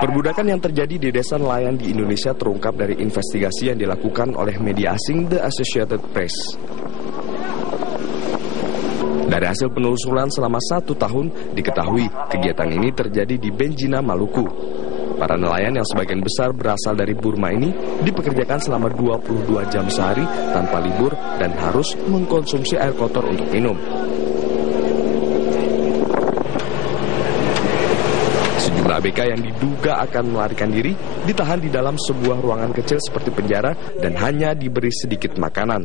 Perbudakan yang terjadi di desa nelayan di Indonesia terungkap dari investigasi yang dilakukan oleh media asing The Associated Press. Dari hasil penelusuran selama 1 tahun, diketahui kegiatan ini terjadi di Benjina, Maluku. Para nelayan yang sebagian besar berasal dari Burma ini dipekerjakan selama 22 jam sehari tanpa libur dan harus mengkonsumsi air kotor untuk minum. Sejumlah ABK yang diduga akan melarikan diri ditahan di dalam sebuah ruangan kecil seperti penjara dan hanya diberi sedikit makanan.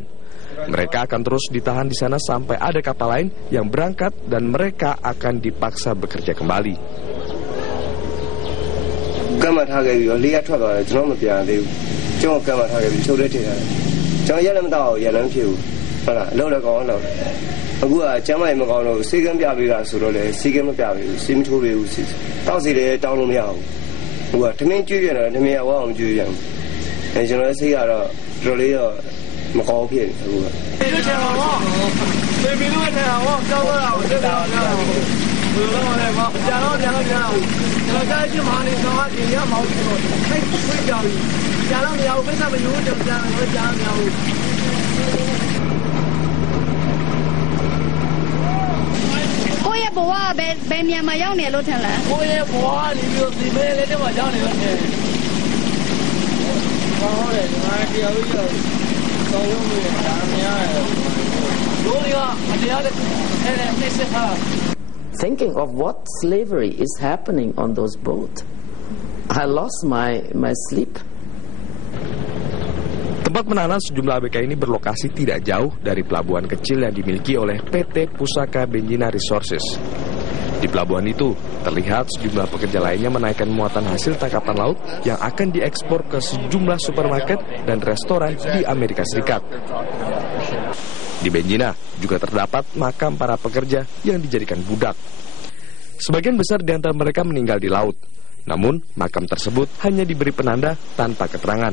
Mereka akan terus ditahan di sana sampai ada kapal lain yang berangkat dan mereka akan dipaksa bekerja kembali. Thinking of what slavery is happening on those boats, I lost my sleep. Tempat penahanan sejumlah ABK ini berlokasi tidak jauh dari pelabuhan kecil yang dimiliki oleh PT Pusaka Benjina Resources. Di pelabuhan itu, terlihat sejumlah pekerja lainnya menaikkan muatan hasil tangkapan laut yang akan diekspor ke sejumlah supermarket dan restoran di Amerika Serikat. Di Benjina juga terdapat makam para pekerja yang dijadikan budak. Sebagian besar di antara mereka meninggal di laut. Namun, makam tersebut hanya diberi penanda tanpa keterangan.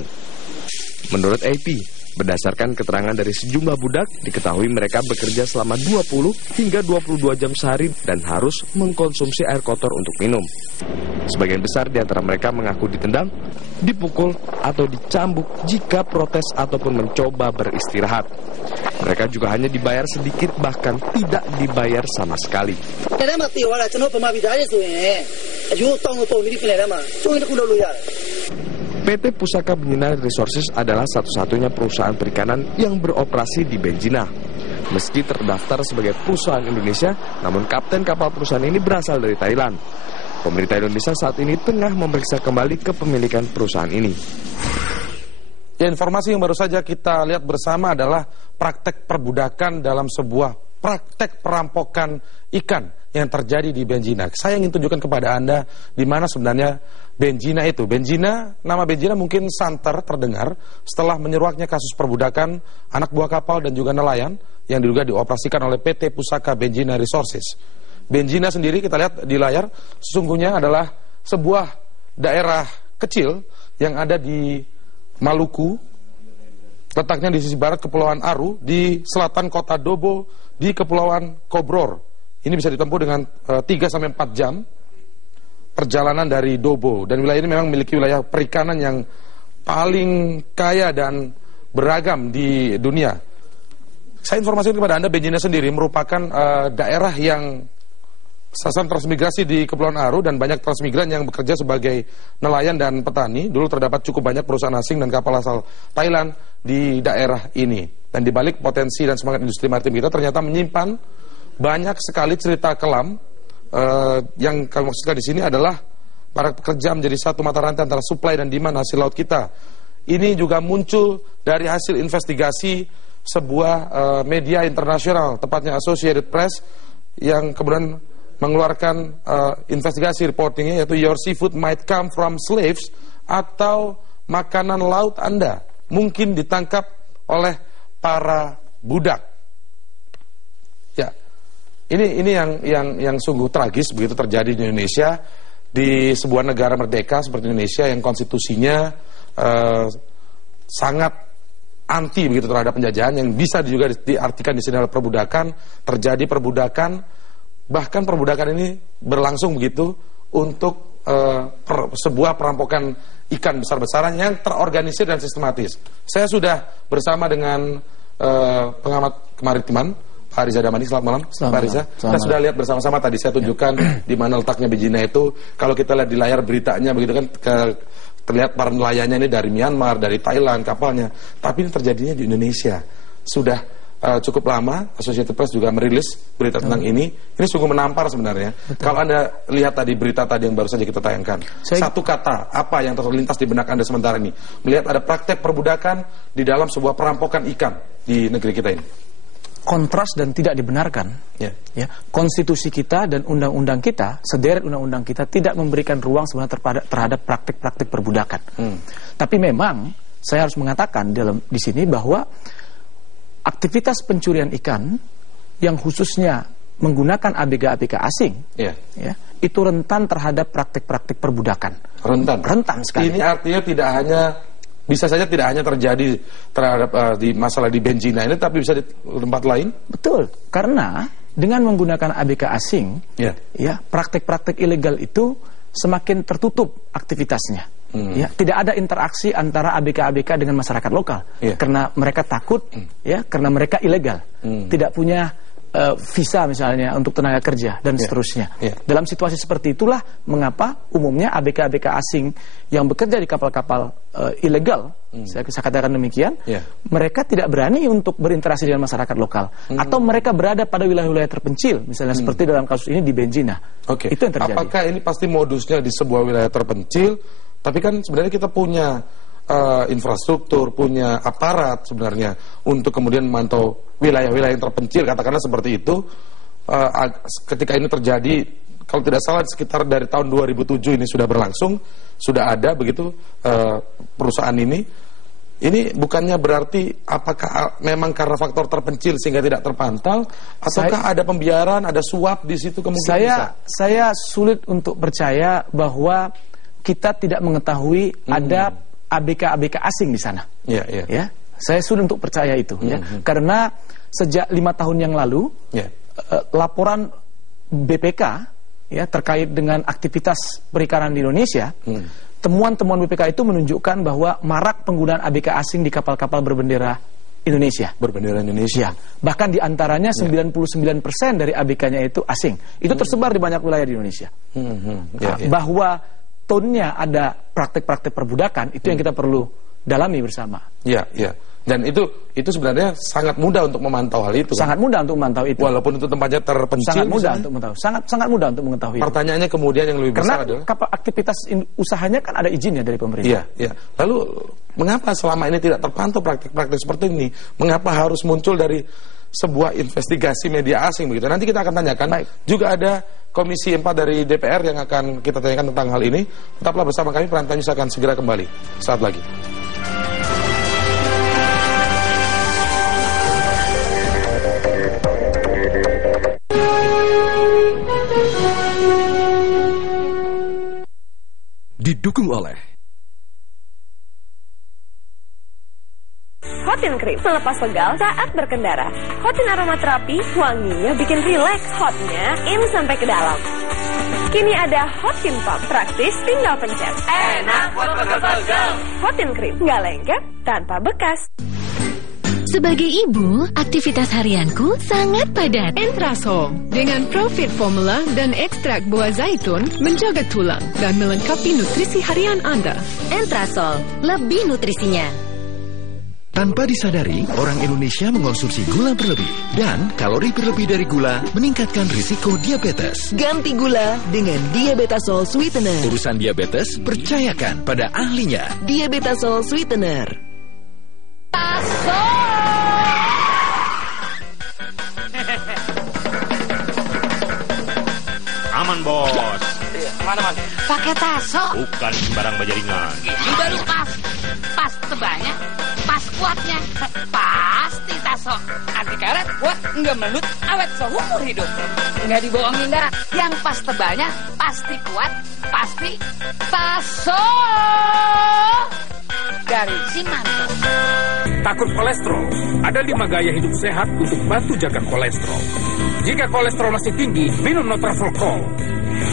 Menurut AP, berdasarkan keterangan dari sejumlah budak, diketahui mereka bekerja selama 20 hingga 22 jam sehari dan harus mengkonsumsi air kotor untuk minum. Sebagian besar di antara mereka mengaku ditendang, dipukul, atau dicambuk jika protes ataupun mencoba beristirahat. Mereka juga hanya dibayar sedikit, bahkan tidak dibayar sama sekali. PT Pusaka Benjina Resources adalah satu-satunya perusahaan perikanan yang beroperasi di Benjina. Meski terdaftar sebagai perusahaan Indonesia, namun kapten kapal perusahaan ini berasal dari Thailand. Pemerintah Indonesia saat ini tengah memeriksa kembali kepemilikan perusahaan ini. Ya, informasi yang baru saja kita lihat bersama adalah praktek perbudakan dalam sebuah praktek perampokan ikan yang terjadi di Benjina. Saya ingin tunjukkan kepada Anda di mana sebenarnya Benjina itu. Benjina, nama Benjina mungkin santer terdengar setelah menyeruaknya kasus perbudakan anak buah kapal dan juga nelayan yang diduga dioperasikan oleh PT Pusaka Benjina Resources. Benjina sendiri kita lihat di layar sesungguhnya adalah sebuah daerah kecil yang ada di Maluku, letaknya di sisi barat Kepulauan Aru, di selatan kota Dobo, di Kepulauan Kobror. Ini bisa ditempuh dengan 3-4 jam perjalanan dari Dobo. Dan wilayah ini memang memiliki wilayah perikanan yang paling kaya dan beragam di dunia. Saya informasikan kepada Anda, Benjina sendiri merupakan daerah yang sasaran transmigrasi di Kepulauan Aru dan banyak transmigran yang bekerja sebagai nelayan dan petani. Dulu terdapat cukup banyak perusahaan asing dan kapal asal Thailand di daerah ini. Dan dibalik potensi dan semangat industri maritim kita ternyata menyimpan banyak sekali cerita kelam. Yang kalau maksudkan di sini adalah para pekerja menjadi satu mata rantai antara supply dan demand hasil laut kita. Ini juga muncul dari hasil investigasi sebuah media internasional, tepatnya Associated Press, yang kemudian mengeluarkan investigasi reportingnya, yaitu Your Seafood Might Come From Slaves, atau makanan laut Anda mungkin ditangkap oleh para budak. Ya, ini yang sungguh tragis begitu terjadi di Indonesia, di sebuah negara merdeka seperti Indonesia yang konstitusinya sangat anti begitu terhadap penjajahan, yang bisa juga diartikan di sini adalah perbudakan. Terjadi perbudakan, bahkan perbudakan ini berlangsung begitu untuk sebuah perampokan ikan besar-besaran yang terorganisir dan sistematis. Saya sudah bersama dengan pengamat kemaritiman Pak Riza Damani. Selamat malam Pak Riza. Kita sudah lihat bersama-sama tadi, saya tunjukkan di mana letaknya Benjina itu. Kalau kita lihat di layar beritanya begitu kan, terlihat para nelayannya ini dari Myanmar, dari Thailand kapalnya. Tapi ini terjadinya di Indonesia. Sudah cukup lama, Associated Press juga merilis berita tentang ini. Ini sungguh menampar sebenarnya. Betul. Kalau Anda lihat tadi berita tadi yang baru saja kita tayangkan, satu kata apa yang terlintas di benak Anda sementara ini? Melihat ada praktek perbudakan di dalam sebuah perampokan ikan di negeri kita ini. Kontras dan tidak dibenarkan. Ya, konstitusi kita dan undang-undang kita, sederet undang-undang kita tidak memberikan ruang sebenarnya terhadap praktik-praktik perbudakan. Tapi memang saya harus mengatakan di sini bahwa aktivitas pencurian ikan yang khususnya menggunakan ABK-ABK asing, itu rentan terhadap praktik-praktik perbudakan. Rentan sekali. Ini artinya tidak hanya, bisa saja tidak hanya terjadi terhadap di masalah di Benjina ini, tapi bisa di tempat lain. Betul, karena dengan menggunakan ABK asing, praktik-praktik ilegal itu semakin tertutup aktivitasnya. Tidak ada interaksi antara ABK-ABK dengan masyarakat lokal, karena mereka takut, karena mereka ilegal, tidak punya visa misalnya untuk tenaga kerja dan seterusnya. Dalam situasi seperti itulah mengapa umumnya ABK-ABK asing yang bekerja di kapal-kapal ilegal, saya katakan demikian, mereka tidak berani untuk berinteraksi dengan masyarakat lokal, atau mereka berada pada wilayah-wilayah terpencil, misalnya seperti dalam kasus ini di Benjina. Itu yang terjadi. Apakah ini pasti modusnya di sebuah wilayah terpencil? Tapi kan sebenarnya kita punya infrastruktur, punya aparat sebenarnya untuk kemudian memantau wilayah-wilayah yang terpencil, katakanlah seperti itu. Ketika ini terjadi, kalau tidak salah sekitar dari tahun 2007 ini sudah berlangsung, sudah ada begitu perusahaan ini. Ini bukannya berarti apakah memang karena faktor terpencil sehingga tidak terpantau, ataukah ada pembiaran, ada suap di situ kemungkinan? Saya sulit untuk percaya bahwa kita tidak mengetahui ada ABK-ABK asing di sana. Saya sulit untuk percaya itu, karena sejak 5 tahun yang lalu laporan BPK terkait dengan aktivitas perikanan di Indonesia, temuan-temuan BPK itu menunjukkan bahwa marak penggunaan ABK asing di kapal-kapal berbendera Indonesia. Berbendera Indonesia. Bahkan diantaranya 99% dari ABK-nya itu asing. Itu tersebar di banyak wilayah di Indonesia. Bahwa tonnya ada praktek-praktek perbudakan, itu yang kita perlu dalami bersama. Dan itu sebenarnya sangat mudah untuk memantau hal itu. Sangat mudah untuk memantau itu. Walaupun itu tempatnya terpencil. Sangat mudah untuk memantau. Sangat mudah untuk mengetahui. Pertanyaannya kemudian yang lebih besar adalah, karena aktivitas usahanya kan ada izinnya dari pemerintah. Lalu mengapa selama ini tidak terpantau praktek-praktek seperti ini? Mengapa harus muncul dari sebuah investigasi media asing begitu? Nanti kita akan tanyakan. Juga ada Komisi 4 dari DPR yang akan kita tanyakan tentang hal ini. Tetaplah bersama kami, Prime Time News akan segera kembali saat lagi. Didukung oleh Hotin Cream, melepas pegal saat berkendara. Hotin aromaterapi, wanginya bikin rileks. Hotnya in sampai ke dalam. Kini ada Hotin Pump, praktis tinggal pencet. Enak buat pegal-pegal. Hotin Cream, nggak lengket, tanpa bekas. Sebagai ibu, aktivitas harianku sangat padat. Entrasol dengan Profit Formula dan ekstrak buah zaitun menjaga tulang dan melengkapi nutrisi harian Anda. Entrasol, lebih nutrisinya. Tanpa disadari, orang Indonesia mengonsumsi gula berlebih. Dan kalori berlebih dari gula meningkatkan risiko diabetes. Ganti gula dengan Diabetasol Sweetener. Urusan diabetes, percayakan pada ahlinya. Diabetasol Sweetener. Aman, Bos. Aman. Pakai taso. Bukan sembarang bajaringan. Ini baru pas tebanya, pas kuatnya. Pasti taso. Anti karet, wah nggak melut, awet seumur hidup. Nggak dibohongin dah. Yang pas tebanya, pasti kuat, pasti taso. Dari Simanto. Takut kolesterol? Ada 5 gaya hidup sehat untuk bantu jaga kolesterol. Jika kolesterol masih tinggi, minum Nutrafol.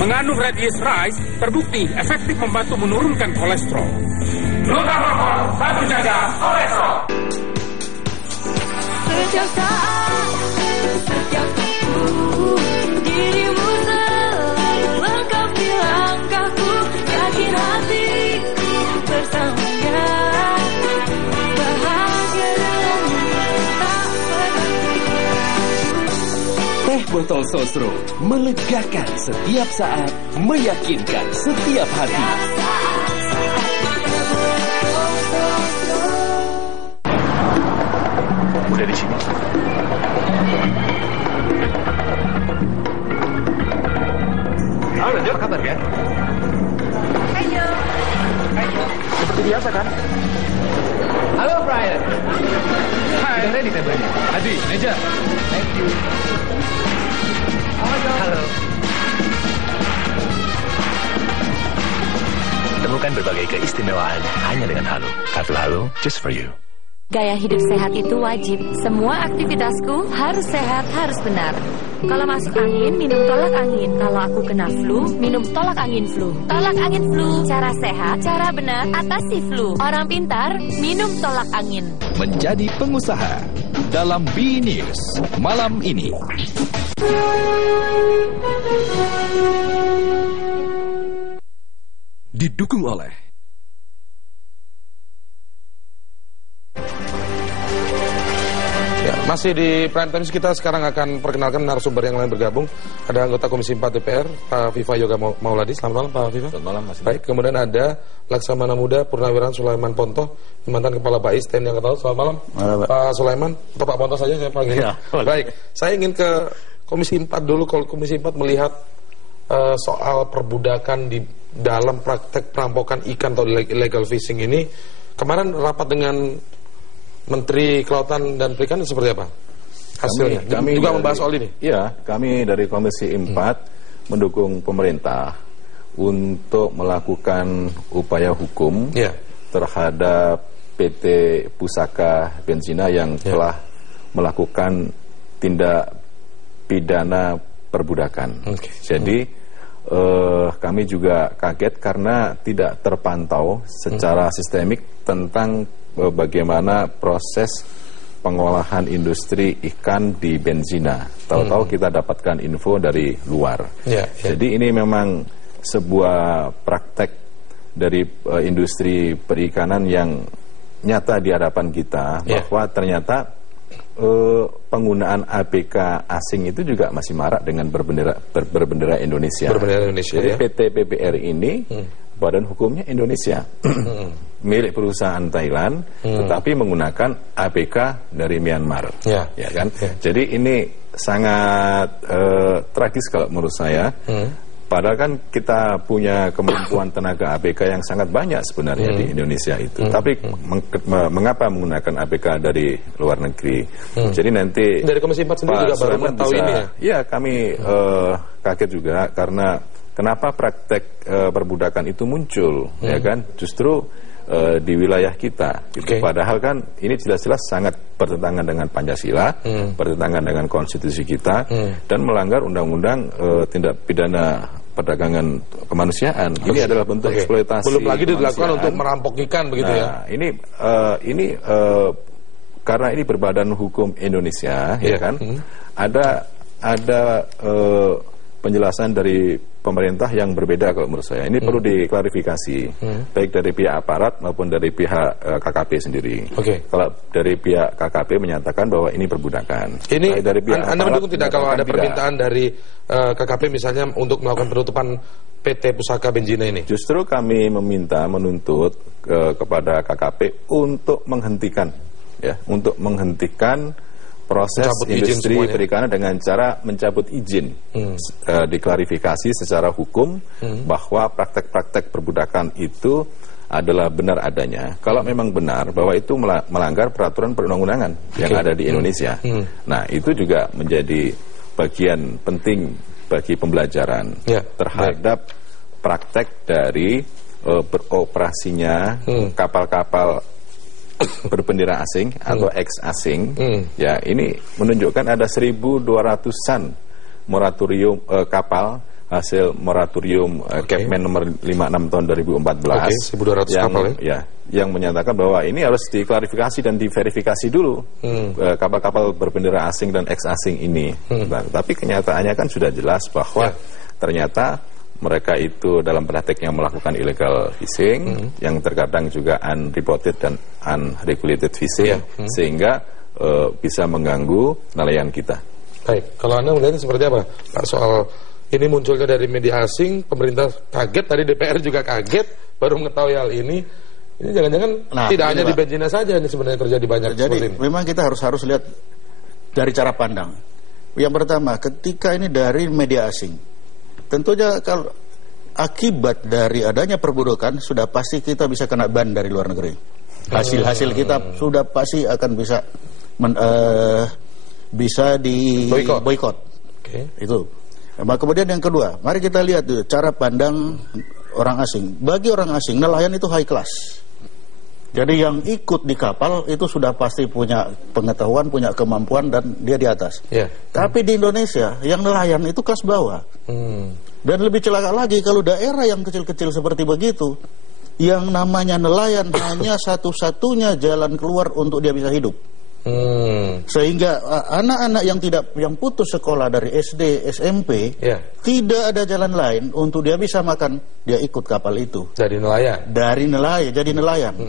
Mengandung red yeast rice terbukti efektif membantu menurunkan kolesterol. Glutathione bantu jaga kolesterol. Setiap saat, setiap waktu, dirimu selalu lengkapi langkahku, yakin hatiku bersamanya, bahagia denganmu tak pernah. Teh botol Sosro, melegakan setiap saat, meyakinkan setiap hati. Udah di sini. Halo, apa kabar ya? Hai Jo. Seperti biasa kan? Halo Brian. Hai. Udah ready tabelnya? Adi, meja. Thank you. Halo. Temukan berbagai keistimewaan hanya dengan Halo. Kartu Halo, just for you. Gaya hidup sehat itu wajib. Semua aktivitasku harus sehat, harus benar. Kalau masuk angin, minum tolak angin. Kalau aku kena flu, minum tolak angin flu. Tolak angin flu, cara sehat, cara benar, atasi flu. Orang pintar, minum tolak angin. Menjadi pengusaha dalam B-News malam ini. Didukung oleh Masih di Prime Times, kita sekarang akan perkenalkan narasumber yang lain bergabung. Ada anggota Komisi 4 DPR, Pak Viva Yoga Mauladi. Selamat malam, Pak Viva. Selamat malam, Mas. Baik, kemudian ada Laksamana Muda Purnawirawan Sulaiman Pontoh, mantan Kepala Bais TNI Angkatan Laut. Selamat malam, Pak Sulaiman. Atau Pak Pontoh saja saya panggil. Ya, baik, saya ingin ke Komisi 4 dulu. Kalau Komisi 4 melihat soal perbudakan di dalam praktek perampokan ikan atau illegal fishing ini, kemarin rapat dengan Menteri Kelautan dan Perikanan seperti apa hasilnya? Kami juga membahas soal ini. Iya, kami dari Komisi 4 mendukung pemerintah untuk melakukan upaya hukum terhadap PT Pusaka Benzina yang telah melakukan tindak pidana perbudakan. Jadi kami juga kaget karena tidak terpantau secara sistemik tentang bagaimana proses pengolahan industri ikan di Benzina. Tahu-tahu kita dapatkan info dari luar. Jadi ini memang sebuah praktek dari industri perikanan yang nyata di hadapan kita, bahwa ternyata penggunaan ABK asing itu juga masih marak dengan berbendera Indonesia. Jadi PT PPR ini badan hukumnya Indonesia, milik perusahaan Thailand, tetapi menggunakan ABK dari Myanmar, kan? Jadi ini sangat tragis kalau menurut saya. Padahal kan kita punya kemampuan tenaga ABK yang sangat banyak sebenarnya di Indonesia itu. Tapi mengapa menggunakan ABK dari luar negeri? Jadi nanti dari Komisi 4 sendiri juga baru mengetahui ini ya? Iya, kami kaget juga karena kenapa praktek perbudakan itu muncul, ya kan? Justru di wilayah kita. Gitu. Padahal kan ini jelas-jelas sangat bertentangan dengan Pancasila, bertentangan dengan konstitusi kita, dan melanggar undang-undang tindak pidana perdagangan kemanusiaan. Ini adalah bentuk eksploitasi. Belum lagi dilakukan untuk merampok ikan begitu ya? Ini karena ini berbadan hukum Indonesia, ya kan? Ada penjelasan dari pemerintah yang berbeda kalau menurut saya. Ini perlu diklarifikasi, baik dari pihak aparat maupun dari pihak KKP sendiri. Kalau dari pihak KKP menyatakan bahwa ini perbudakan. Ini dari pihak Anda mendukung tidak kalau ada permintaan dari KKP misalnya untuk melakukan penutupan PT Pusaka Benzina ini? Justru kami menuntut kepada KKP untuk menghentikan proses industri perikanan dengan cara mencabut izin, diklarifikasi secara hukum bahwa praktek-praktek perbudakan itu adalah benar adanya. Kalau memang benar bahwa itu melanggar peraturan perundang-undangan yang ada di Indonesia. Nah, itu juga menjadi bagian penting bagi pembelajaran terhadap praktek dari beroperasinya kapal-kapal berbendera asing atau ex-asing, ya ini menunjukkan ada 1.200-an moratorium kapal hasil moratorium Kepmen nomor 56 tahun 2014. 1.200 kapal ya? Yang menyatakan bahwa ini harus diklarifikasi dan diverifikasi dulu kapal-kapal berbendera asing dan ex-asing ini. Nah, tapi kenyataannya kan sudah jelas bahwa ternyata mereka itu dalam prakteknya melakukan illegal fishing, yang terkadang juga unreported dan unregulated fishing, sehingga bisa mengganggu nelayan kita. Baik, kalau Anda melihatnya seperti apa, Pak, soal ini munculnya dari media asing, pemerintah kaget, tadi DPR juga kaget, baru mengetahui hal ini. Ini jangan-jangan tidak hanya di Benjina saja ini sebenarnya terjadi banyak. Jadi memang kita harus lihat dari cara pandang. Yang pertama, ketika ini dari media asing, tentunya kalau akibat dari adanya perburukan sudah pasti kita bisa kena ban dari luar negeri. Hasil-hasil kita sudah pasti akan bisa di boykot. Itu. Nah, kemudian yang kedua, mari kita lihat dulu cara pandang orang asing. Bagi orang asing, nelayan itu high class. Jadi yang ikut di kapal itu sudah pasti punya pengetahuan, punya kemampuan, dan dia di atas. Tapi di Indonesia, yang nelayan itu kelas bawah. Dan lebih celaka lagi kalau daerah yang kecil-kecil seperti begitu, yang namanya nelayan hanya satu-satunya jalan keluar untuk dia bisa hidup. Sehingga anak-anak yang putus sekolah dari SD, SMP, tidak ada jalan lain untuk dia bisa makan, dia ikut kapal itu. Jadi nelayan.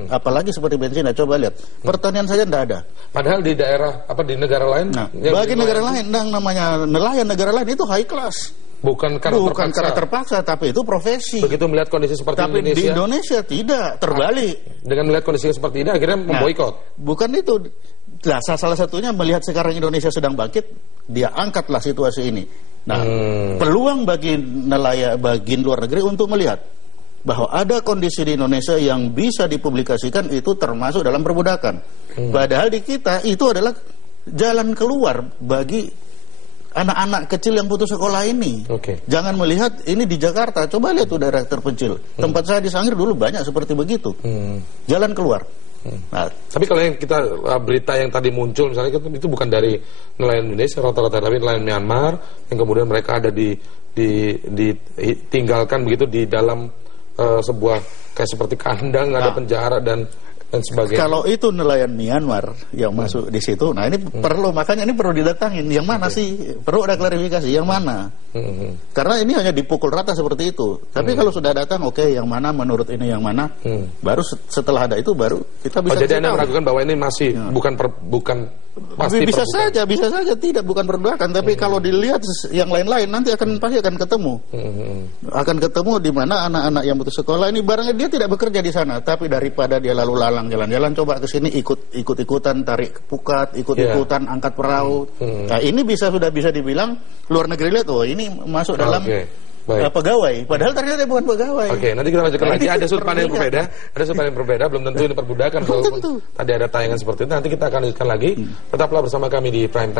Apalagi seperti Benjina, coba lihat. Pertanian saja tidak ada. Padahal di daerah di negara lain. Bagi negara lain, yang namanya nelayan negara lain itu high class. Bukan karena terpaksa, tapi itu profesi. Begitu melihat kondisi seperti Indonesia. Di Indonesia tidak, terbalik. Dengan melihat kondisi seperti ini akhirnya memboikot. Bukan itu. Nah, salah satunya melihat sekarang Indonesia sedang bangkit, dia angkatlah situasi ini. Nah, peluang bagi nelayan, bagi luar negeri untuk melihat bahwa ada kondisi di Indonesia yang bisa dipublikasikan itu termasuk dalam perbudakan. Padahal di kita itu adalah jalan keluar bagi anak-anak kecil yang putus sekolah ini. Jangan melihat ini di Jakarta, coba lihat tuh daerah terpencil. Tempat saya di Sangir dulu banyak seperti begitu. Jalan keluar. Nah, tapi kalau yang kita berita yang tadi muncul misalnya itu bukan dari nelayan Indonesia rata-rata, tapi nelayan Myanmar yang kemudian mereka ada ditinggalkan begitu di dalam sebuah kayak seperti kandang, ada penjara dan sebagainya. Kalau itu nelayan Myanmar yang masuk di situ, nah ini makanya ini perlu didatangin. Yang mana sih? Perlu ada klarifikasi. Yang mana? Karena ini hanya dipukul rata seperti itu. Tapi kalau sudah datang, yang mana menurut ini yang mana? Baru setelah ada itu baru kita bisa. Jadi Anda meragukan bahwa ini masih bukan pasti bisa saja tidak bukan perbudakan. Tapi kalau dilihat yang lain-lain nanti pasti akan ketemu. Akan ketemu di mana anak-anak yang putus sekolah ini barangnya dia tidak bekerja di sana, tapi daripada dia lalu lalang jalan-jalan coba ke sini ikut-ikutan tarik pukat, ikut-ikutan angkat perahu. Nah, ini sudah bisa dibilang luar negeri lihat ini masuk dalam pegawai, padahal ternyata bukan pegawai. Nanti kita lanjutkan lagi. Ada sudut pandang yang berbeda, belum tentu ini perbudakan. Walaupun tadi ada tayangan seperti itu, nanti kita akan lanjutkan lagi. Tetaplah bersama kami di Prime Time.